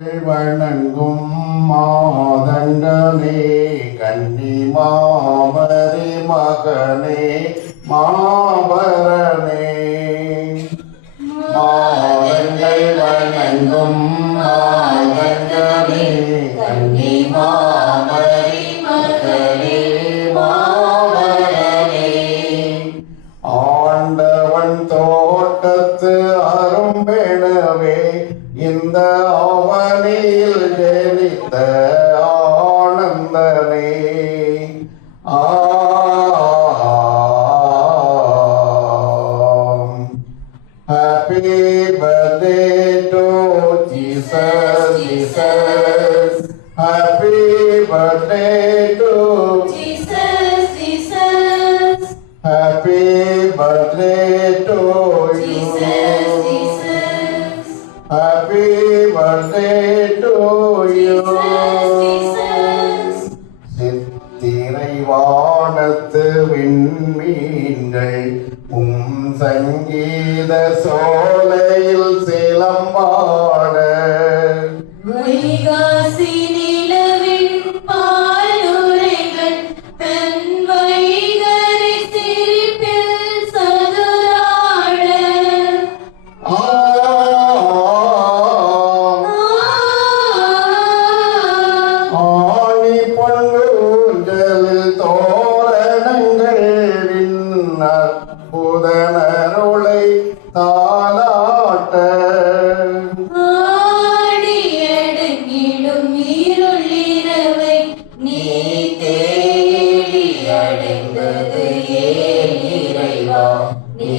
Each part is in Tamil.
வணங்கும் மாதங்களே கன்னி மாமரி மகனே மாபரணே மாதங்கள் வணங்கும் மாதங்களே கன்னி மாமரி மகனே மாபரணே ஆண்டவன் தோட்டத்து அரும்பெனவே இந்த அவனில் ஜெனித்த ஆனந்தனே Happy birthday to Jesus, Jesus. Happy birthday to Jesus, Jesus. Happy birthday to Jesus, you. Jesus. Happy birthday to you. Jesus. சித்திரை வானத்து விண்மீன்கள் சங்கீத சோலையில் சிலம்பாட வைகாசி நிலவின் பாலுரைகள் தன் வைகரி சிரிப்பில் சதுராட ஆணி பண்பூஞ்சலில் தோரணங்கள் புதனருளை தாலாட்ட ஆடியடங்கிடும் இருளிரவை நீ தேடி அடைந்தது ஏன் இறைவா நீ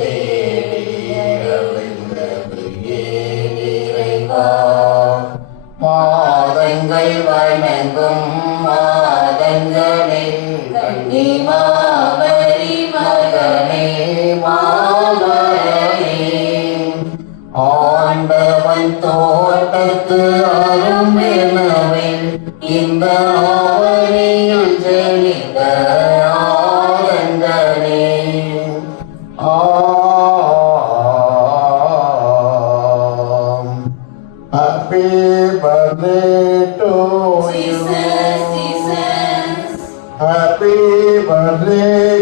தேடி அடைந்தது ஏன் இறைவா மாதங்கள் வணங்கும் மாதங்களே கன்னி மாமரி மகனே மாமரனே ஆண்டவன் தோட்டத்து அரும்பெனவே இந்த ஆவணியில் ஜெனித்த ஆதங்கனே Happy birthday to you. Jesus, Jesus. Happy birthday